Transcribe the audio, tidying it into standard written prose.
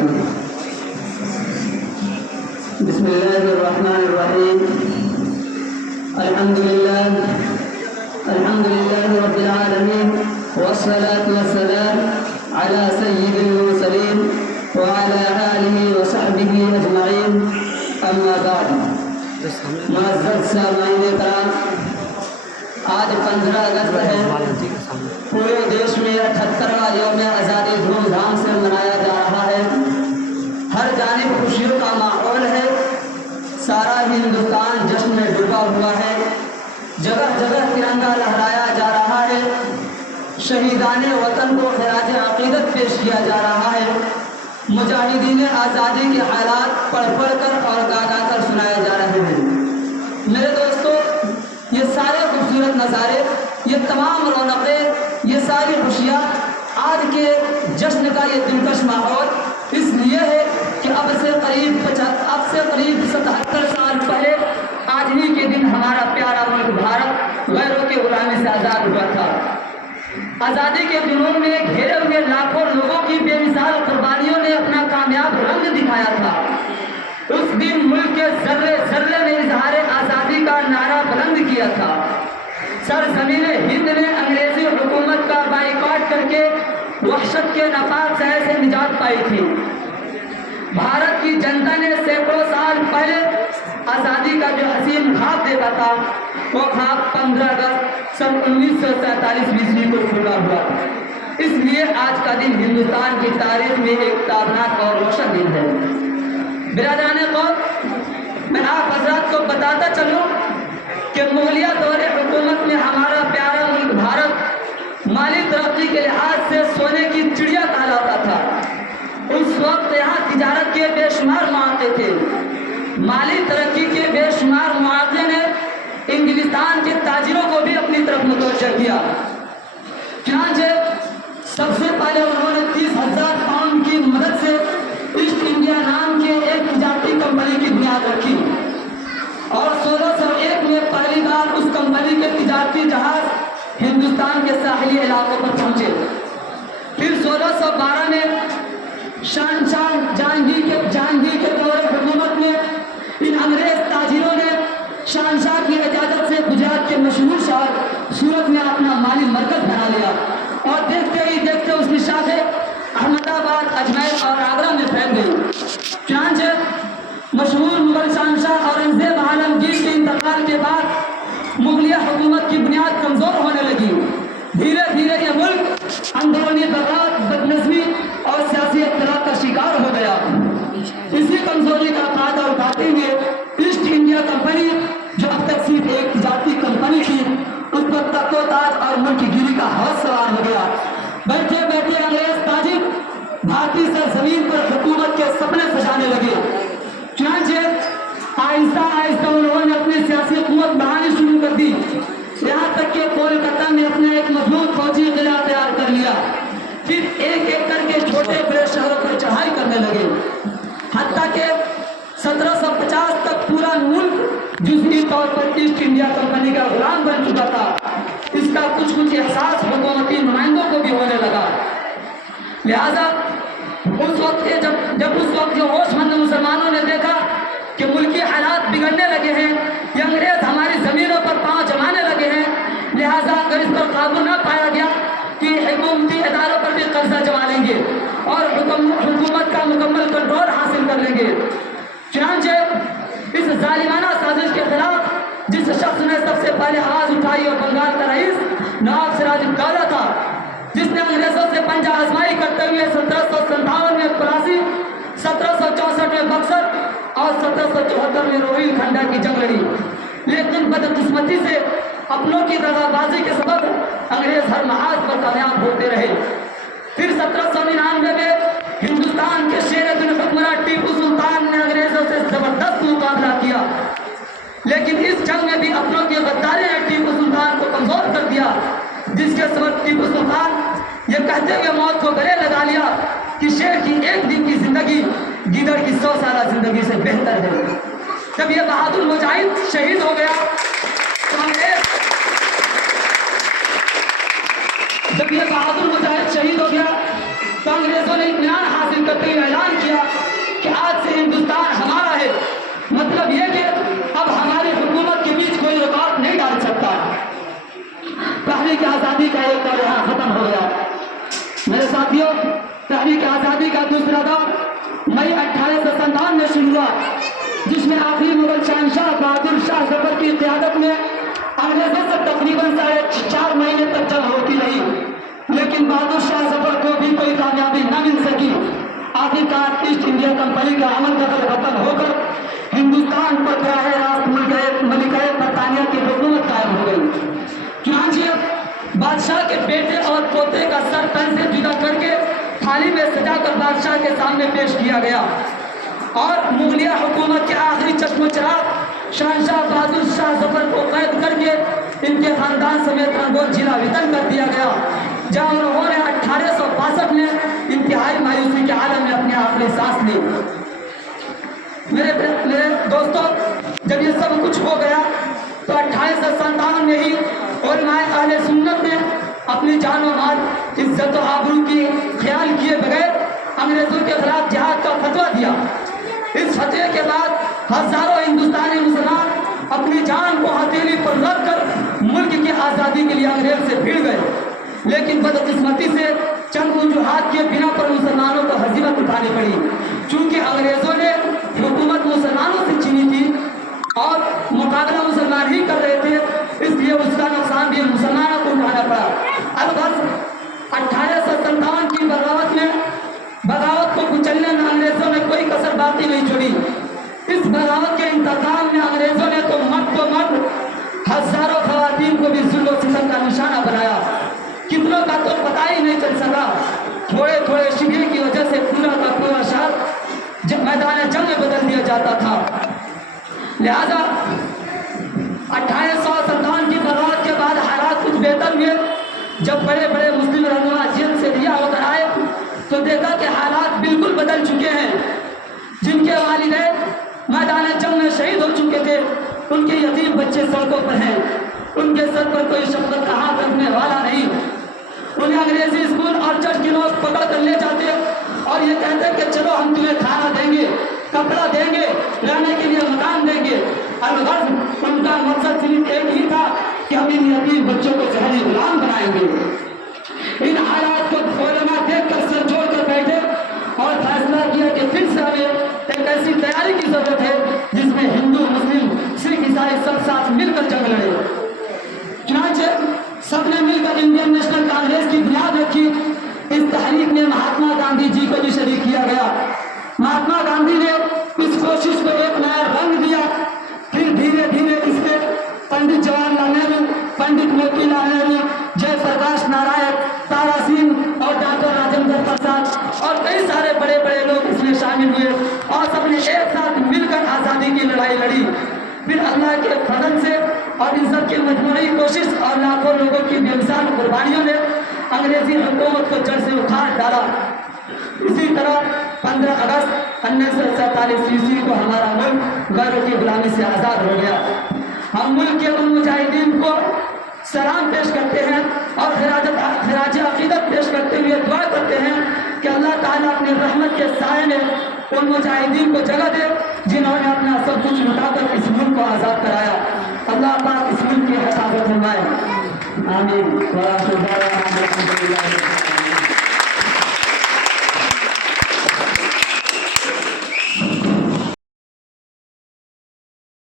بسم الله الرحمن الرحيم. الحمد لله رب العالمين، والصلاة والسلام على سيد المرسلين وعلى آله وصحبه أجمعين. أما بعد. معزز سامعین کرام، آج 15 اگست ہے. پورے دیش میں 78واں یوم آزادی دھوم دھام سے منایا جا رہا ہے. ہر جانب خوشیوں کا ماحول ہے. سارا ہندوستان جشن میں ڈوبا ہوا ہے. جگہ جگہ ترنگا لہرایا جا رہا ہے. شہیدان وطن کو خراج عقیدت پیش کیا جا رہا ہے. مجاہدین آزادی کے حالات پڑھ پڑھ کر اور گا گا کر سنائے جا رہے ہیں. میرے دوستو، یہ سارے خوبصورت نظارے، یہ تمام رونقیں، یہ ساری خوشیاں، آج کے جشن کا یہ دلکش ماحول اس لیے ہے کہ اب سے قریب 77 سال پہلے آج ہی کے دن ہمارا پیارا ملک بھارت غیروں کے غلامی سے آزاد ہوا تھا. آزادی کے جنون میں گھیرے ہوئے لاکھوں لوگوں کی بے مثال قربانیوں نے اپنا کامیاب رنگ دکھایا تھا. اس دن ملک کے ذرے ذرے میں اظہار آزادی کا نعرہ بلند کیا تھا. سرزمین ہند نے انگریزی حکومت کا بائیکاٹ کر کے وحشت کے نفاذ سے نجات پائی تھی. بھارت کی جنتا نے سینکڑوں سال پہلے آزادی کا جو حسین خواب دیکھا تھا، وہ خواب 15 اگست سن 1947 کو پورا ہوا. اس لیے آج کا دن ہندوستان کی تاریخ میں ایک تابناک اور روشن دن ہے. برادران قوم، میں آپ حضرات کو بتاتا چلوں کہ مغلیہ دور حکومت میں ہمارا پیارا ملک بھارت مالی ترقی کے لحاظ سے سونے کی چڑیا کہلاتا تھا. اس وقت یہاں تجارت کے بے شمار مواقع تھے. مالی ترقی کے بے شمار مواقع نے انگلستان کے تاجروں کو بھی اپنی طرف متوجہ کیا. چنانچہ سب سے پہلے انہوں نے 30,000 پاؤنڈ کی مدد سے ایسٹ انڈیا نام کے ایک تجارتی کمپنی کی بنیاد رکھی اور 1601 میں پہلی بار اس کمپنی کے تجارتی جہاز ہندوستان کے ساحلی علاقوں پر پہنچے. پھر 1612 میں شہنشاہ جہانگیر کے دور حکومت میں ان انگریز تاجروں نے شہنشاہ کی اجازت سے گجرات کے مشہور شہر سورت میں اپنا مالی مرکز بنا لیا اور دیکھتے ہی دیکھتے اس کی شاخیں احمد آباد، اجمیر اور آگرہ میں پھیل گئی. چنانچہ مشہور مغل شہنشاہ اورنگزیب عالمگیر کے انتقال کے بعد مغلیہ حکومت کی بنیاد کمزور ہونے لگی. دھیرے دھیرے یہ ملک اندرونی بغاوت، بدنظمی اور سیاسی اختلاف کا شکار ہو گیا. اسی کمزوری کا فائدہ اٹھاتے ہوئے ایسٹ انڈیا کمپنی، جو اب تک صرف ایک تجارتی کمپنی تھی، اس پر تخت و تاج اور ملک گیری کا ہوس سوار ہو گیا. بیٹھے بیٹھے انگریز تاجر بھارتی سرزمین پر حکومت کے سپنے سجانے لگے. چنانچہ آہستہ آہستہ انہوں نے اپنی سیاسی قوت بڑھانی شروع کر دی. یہاں تک کہ کولکتہ میں اپنا ایک مضبوط فوجی قلعہ تیار کر لیا. پھر ایک ایک کر کے چھوٹے بڑے شہروں پر چڑھائی کرنے لگے، حتیٰ کہ 1750 تک پورا ملک جزوی طور پر ایسٹ انڈیا کمپنی کا غلام بن چکا تھا. اس کا کچھ احساس حکومتی نمائندوں کو بھی ہونے لگا. لہذا اس وقت جو ہوش مند مسلمانوں نے دیکھا کہ ملکی حالات بگڑنے لگے ہیں، یہ انگریز ہماری زمینوں پر پاؤں جمانے لگے ہیں، لہذا اگر اس پر قابو نہ پایا گیا کہ حکومتی اداروں پر بھی قبضہ جما لیں گے اور حکومت کا مکمل کنٹرول حاصل کر لیں گے. چنانچہ اس ظالمانہ سازش کے خلاف جس شخص نے سب سے پہلے آواز اٹھائی اور بنگال کا رئیس نواب سراج الدولہ تھا، جس نے انگریزوں سے پنجہ آزمائی کرتے ہوئے 1757 میں پلاسی، 1764 میں بکسر اور 1774 میں روہیل کھنڈا کی جنگ لڑی. لیکن بدقسمتی سے اپنوں کی دغابازی کے سبب انگریز ہر محاذ پر کامیاب ہوتے رہے. پھر 1799 میں ہندوستان کے شیر دل حکمراں ٹیپو سلطان نے انگریزوں سے زبردست مقابلہ کیا، لیکن اس جنگ میں بھی اپنوں کی غداری نے ٹیپو سلطان کو کمزور کر دیا، جس کے سبب ٹیپو سلطان یہ کہتے ہوئے موت کو گلے لگا لیا کہ شیر کی ایک دن کی زندگی گیدڑ کی 100 سالہ زندگی سے بہتر ہے. جب یہ بہادر مجاہد شہید ہو گیا تو انگریزوں نے اطمینان حاصل کرتے ہوئے اعلان کیا کہ آج سے ہندوستان ہمارا ہے، مطلب یہ کہ اب ہماری حکومت کے بیچ کوئی رکاوٹ نہیں ڈال سکتا۔ تحریک آزادی کا ایک دور یہاں ختم ہو گیا۔ میرے ساتھیوں، تحریک آزادی کا دوسرا دور مئی 1857 میں شروع ہوا، جس میں آخری مغل شہنشاہ بہادر شاہ ظفر کی قیادت میں انگریزوں سے تقریباً 4.5 مہینے تک جنگ ہوتی رہی، لیکن بہادر شاہ ظفر کو بھی کوئی کامیابی نہ مل سکی۔ آخرکار ایسٹ انڈیا کمپنی کا عمل دخل ختم ہو کر ہندوستان پر براہ راست ملکہ برطانیہ کی حکومت قائم ہو گئی۔ چنانچہ بادشاہ کے بیٹے اور پوتے کا سر تن سے جدا کر کے تھالی میں سجا کر بادشاہ کے سامنے پیش کیا گیا، اور مغلیہ حکومت کے آخری چشم و چراغ شہنشاہ بہادر شاہ ظفر کو قید کر کے ان کے خاندان سمیت رنگول ضلع وطن کر دیا گیا، جہاں انہوں نے 1862 میں انتہائی مایوسی کے عالم میں اپنی آخری سانس لی۔ میرے دوستوں، جب یہ سب کچھ ہو گیا تو 1857 میں ہی علماء اہل سنت نے اپنی جان و مال، عزت و آبرو کی خیال کیے بغیر انگریزوں کے خلاف جہاد کا فتویٰ دیا۔ اس فتوے کے بعد ہزاروں ہندوستانی مسلمان اپنی جان کو ہتھیلی پر رکھ کر ملک کی آزادی کے لیے انگریز سے بھیڑ گئے، لیکن بدقسمتی سے چند وجوہات کے بنا پر مسلمانوں کو ہزیمت اٹھانی پڑی، چونکہ انگریزوں نے حکومت مسلمانوں سے چھینی تھی اور مقابلہ مسلمان ہی کر رہے تھے، اس لیے اس کا نقصان بھی مسلمانوں کو اٹھانا پڑا۔ البتہ 1857 کی بغاوت کو کچلنے میں انگریزوں نے کوئی کسر باقی نہیں چھوڑی۔ اس بغاوت کے انتظام میں انگریزوں نے تو مرد ہزاروں خواتین کو بھی ذل و ستم کا نشانہ بنایا، کتنوں کا تو پتہ ہی نہیں چل سکا۔ تھوڑے شبے کی وجہ سے پورا کا پورا شہر میدان جنگ میں بدل دیا جاتا تھا۔ لہذا 1857 کی بغاوت کے بعد حالات کچھ بہتر ہوئے۔ جب بڑے بڑے مسلم رہنما جیل سے رہا ہو کر آئے تو دیکھا کہ حالات بالکل بدل چکے ہیں۔ جن کے والدین میدان جنگ میں شہید ہو چکے تھے، ان کے یتیم بچے سڑکوں پر ہیں، ان کے سر پر کوئی شفقت کا ہاتھ رکھنے والا نہیں۔ انہیں انگریزی اسکول اور چرچ کی نوٹ پکڑ کر لے جاتے اور یہ کہتے کہ چلو ہم تمہیں کھانا دیں گے، کپڑا دیں گے، رہنے کے لیے مکان دیں گے۔ الغرض ان کا مقصد صرف ایک ہی تھا کہ ہم ان یتیم بچوں کو ذہنی غلام بنائیں گے۔ ان حالات کو علماء دیکھ کر سر جوڑ کر بیٹھے اور فیصلہ کیا کہ پھر سے ہمیں ایک ایسی تیاری کی ضرورت ہے جس میں ہندو، مسلم، سکھ، عیسائی سب ساتھ مل کر جنگ لڑے۔ چنانچہ سب نے مل کر انڈین نیشنل کانگریس کی بنیاد رکھی۔ اس تحریک میں مہاتما گاندھی جی کو بھی شریک کیا گیا۔ مہاتما گاندھی نے اس کوشش کو ایک نیا رنگ دیا، پھر دھیرے دھیرے اس میں پنڈت جواہر لال نہرو، پنڈت موتی لال نہرو، جے پرکاش نارائن، تارا سنگھ اور ڈاکٹر راجندر پرساد اور کئی سارے بڑے بڑے لوگ اس میں شامل ہوئے اور سب نے ایک ساتھ مل کر آزادی کی لڑائی لڑی۔ پھر اللہ کے فضل سے اور ان سب کی مجموعی کوشش اور لاکھوں لوگوں کی بے مثال قربانیوں نے انگریزی حکومت کو جڑ سے اکھاڑ ڈالا۔ اسی طرح 15 اگست 1947 عیسوی کو ہمارا ملک غیروں کی غلامی سے آزاد ہو گیا۔ ہم ملک کے ان مجاہدین کو سلام پیش کرتے ہیں اور خراج عقیدت پیش کرتے ہوئے دعا کرتے ہیں کہ اللہ تعالیٰ اپنے رحمت کے سائے میں ان مجاہدین کو جگہ دے جنہوں نے اپنا سب کچھ لٹا کر اس ملک کو آزاد کرایا۔ اللہ پاک اس ملک کی حفاظت فرمائے، آمین۔